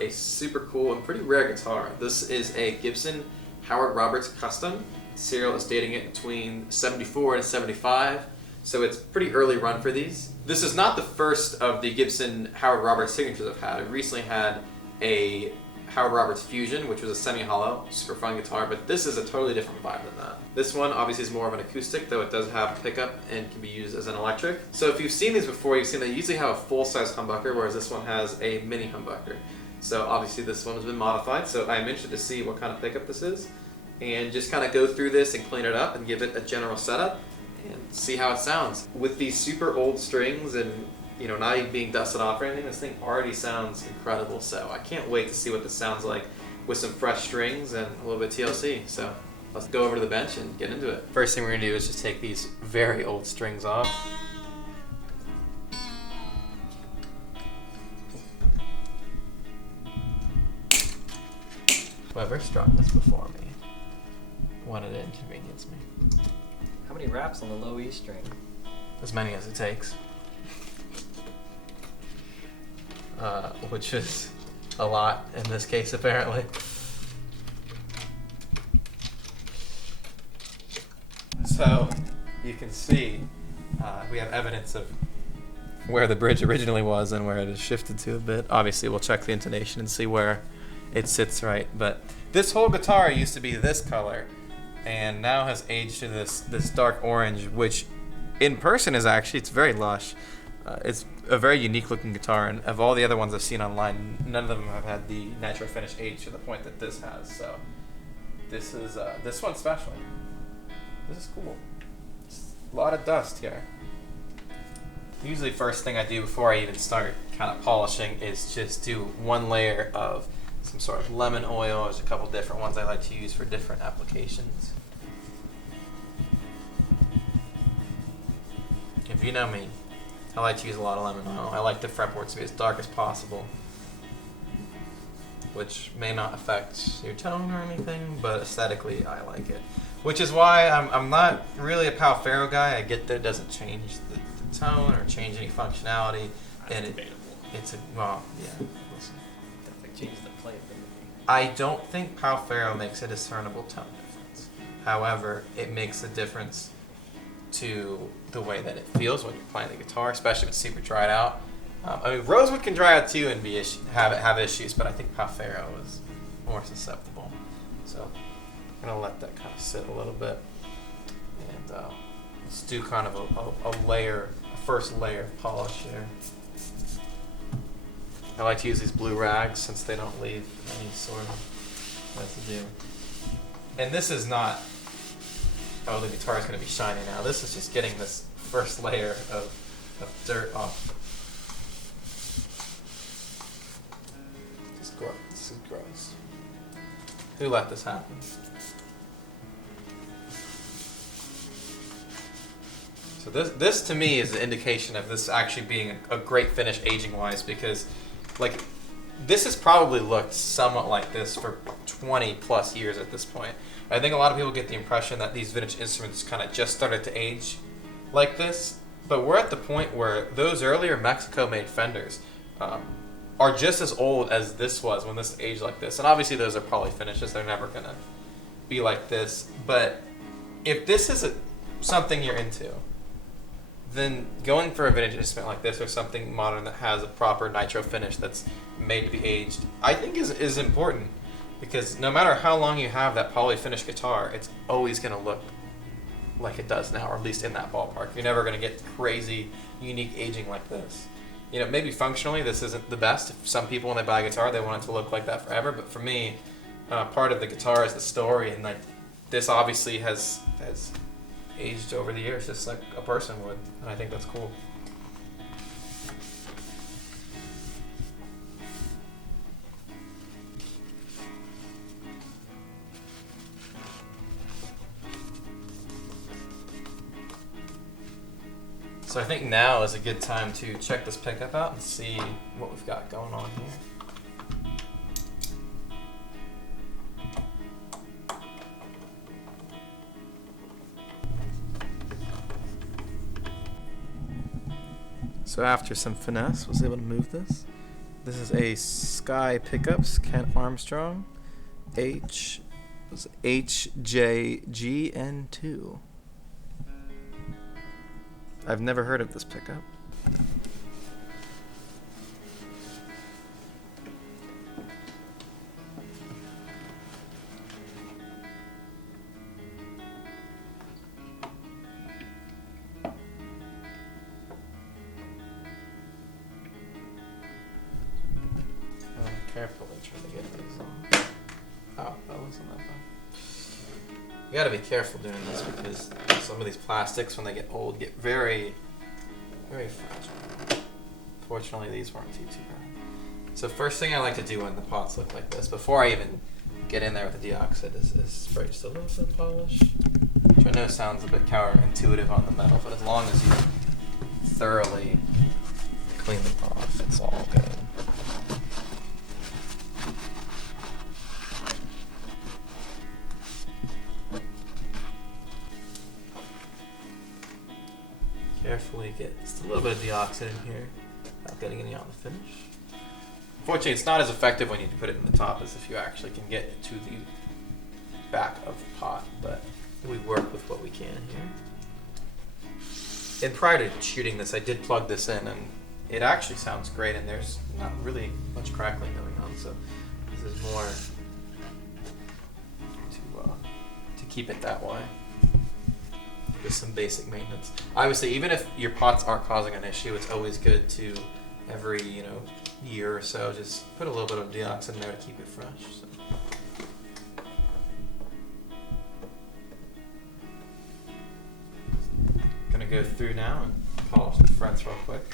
got a super cool and pretty rare guitar. This is a Gibson Howard Roberts Custom. Serial is dating it between 74 and 75, so it's pretty early run for these. This is not the first of the Gibson Howard Roberts signatures I've had. I've recently had a Howard Roberts Fusion, which was a semi-hollow, super fun guitar, but this is a totally different vibe than that. This one obviously is more of an acoustic, though it does have pickup and can be used as an electric. So if you've seen these before, you've seen they usually have a full-size humbucker, whereas this one has a mini humbucker. So obviously this one has been modified, so I'm interested to see what kind of pickup this is, and just kind of go through this and clean it up and give it a general setup and see how it sounds. With these super old strings and not even being dusted off or anything, this thing already sounds incredible, so I can't wait to see what this sounds like with some fresh strings and a little bit of TLC. So let's go over to the bench and get into it. First thing we're gonna do is just take these very old strings off. Whoever strung this before me wanted to inconvenience me. How many wraps on the low E string? As many as it takes. Which is a lot in this case, apparently. So you can see we have evidence of where the bridge originally was and where it has shifted to a bit. Obviously, we'll check the intonation and see where it sits right. But this whole guitar used to be this color and now has aged to this dark orange, which in person is actually, it's very lush. It's a very unique looking guitar, and of all the other ones I've seen online, none of them have had the nitro finish age to the point that this has. So this is this one's special. This is cool. It's a lot of dust here. Usually first thing I do before I even start kind of polishing is just do one layer of some sort of lemon oil. There's a couple different ones I like to use for different applications. If you know me, I like to use a lot of lemon oil. I like the fretboard to be as dark as possible, which may not affect your tone or anything, but aesthetically I like it. Which is why I'm not really a Pal Faro guy. I get that it doesn't change the tone or change any functionality. That's and debatable. It's a, well, yeah. Listen. Definitely change the playability. I don't think Pal Faro makes a discernible tone difference. However, it makes a difference to the way that it feels when you're playing the guitar, especially if it's super dried out. I mean, Rosewood can dry out too and have issues, but I think Pal Faro is more susceptible. So I'm gonna let that kind of sit a little bit, and let's do kind of a first layer of polish here. I like to use these blue rags since they don't leave any sort of residue. And this is not, oh, the guitar is going to be shiny now. This is just getting this first layer of dirt off. This is gross. Who let this happen? So this to me is an indication of this actually being a great finish aging wise, because like this has probably looked somewhat like this for 20 plus years at this point. I think a lot of people get the impression that these vintage instruments kind of just started to age like this, but we're at the point where those earlier Mexico-made Fenders are just as old as this was when this aged like this. And obviously those are poly finishes, they're never gonna be like this. But if this is something you're into, then going for a vintage instrument like this or something modern that has a proper nitro finish that's made to be aged, I think is important. Because no matter how long you have that poly finished guitar, it's always going to look like it does now, or at least in that ballpark. You're never going to get crazy, unique aging like this. Maybe functionally this isn't the best. Some people, when they buy a guitar, they want it to look like that forever. But for me, part of the guitar is the story, and like this obviously has aged over the years, just like a person would, and I think that's cool. So I think now is a good time to check this pickup out and see what we've got going on here. So after some finesse, was able to move this This is a Sky Pickups, Kent Armstrong, HJGN2. I've never heard of this pickup. Carefully trying to get these on. Oh, that wasn't that bad. You gotta be careful doing this because some of these plastics, when they get old, get very, very fragile. Fortunately, these weren't too bad. So first thing I like to do when the pots look like this, before I even get in there with the deoxide, is spray just a little bit of polish. Which I know sounds a bit counterintuitive on the metal, but as long as you thoroughly clean them off, it's all good. Carefully get just a little bit of deoxide in here without getting any on the finish. Unfortunately, it's not as effective when you put it in the top as if you actually can get it to the back of the pot, but we work with what we can here. And prior to shooting this, I did plug this in, and it actually sounds great, and there's not really much crackling going on, so this is more to keep it that way. With some basic maintenance. Obviously, even if your pots aren't causing an issue, it's always good to every year or so just put a little bit of deoxide in there to keep it fresh. So. Gonna go through now and polish the frets real quick.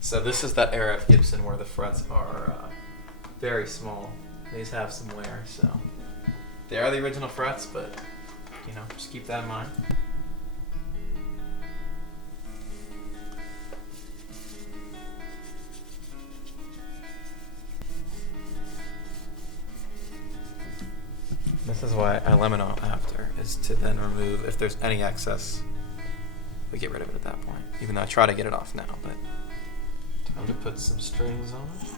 So this is that era of Gibson where the frets are very small. These have some wear, so they are the original frets, but just keep that in mind. This is why I lemon off after, is to then remove, if there's any excess, we get rid of it at that point. Even though I try to get it off now, but time to put some strings on it.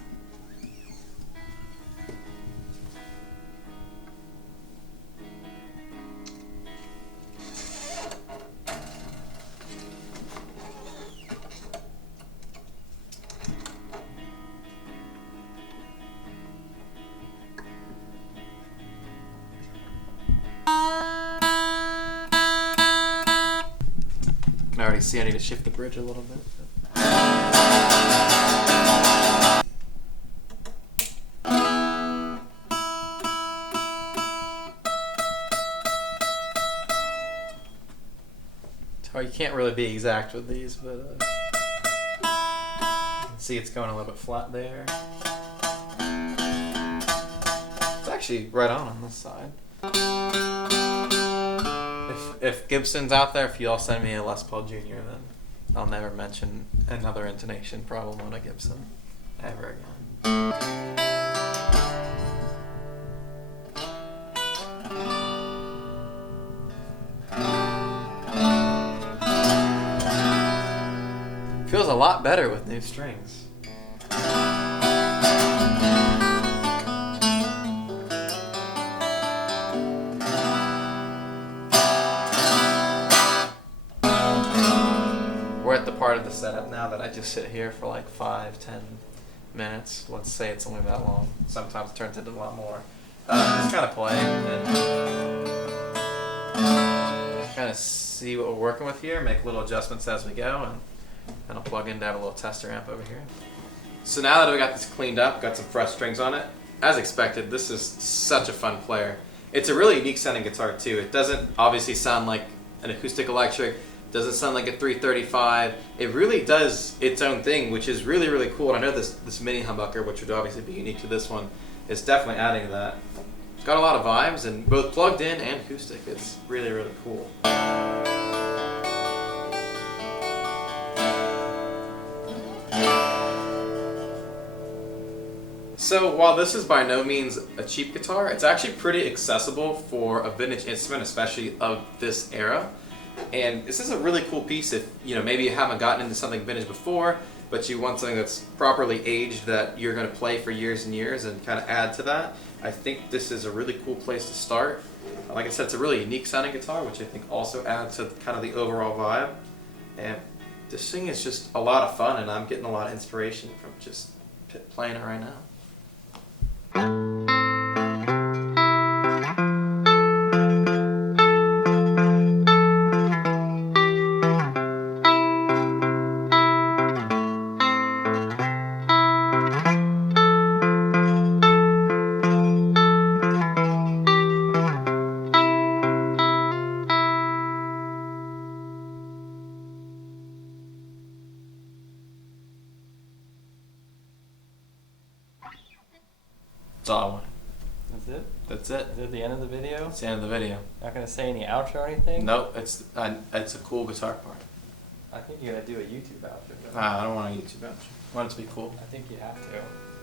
I already see I need to shift the bridge a little bit. So you can't really be exact with these, but you can see it's going a little bit flat there. It's actually right on this side. If Gibson's out there, if you all send me a Les Paul Jr., then I'll never mention another intonation problem on a Gibson ever again. Feels a lot better with new strings. We're at the part of the setup now that I just sit here for like 5-10 minutes. Let's say it's only that long. Sometimes it turns into a lot more. Just kind of play and kind of see what we're working with here, make little adjustments as we go, and then I'll plug in to have a little tester amp over here. So now that we got this cleaned up, got some fresh strings on it, as expected, this is such a fun player. It's a really unique sounding guitar too. It doesn't obviously sound like an acoustic electric, doesn't sound like a 335. It really does its own thing, which is really, really cool. And I know this mini humbucker, which would obviously be unique to this one, is definitely adding to that. It's got a lot of vibes, and both plugged in and acoustic. It's really, really cool. So while this is by no means a cheap guitar, it's actually pretty accessible for a vintage instrument, especially of this era. And this is a really cool piece if maybe you haven't gotten into something vintage before, but you want something that's properly aged that you're going to play for years and years and kind of add to that, I think this is a really cool place to start. Like I said, it's a really unique sounding guitar, which I think also adds to kind of the overall vibe. And this thing is just a lot of fun, and I'm getting a lot of inspiration from just playing it right now. That's all I want. That's it? That's it. Is that the end of the video? That's the end of the video. Not gonna say any outro or anything? Nope, it's a cool guitar part. I think you gotta do a YouTube outro. I don't want a YouTube outro. I want it to be cool. I think you have to.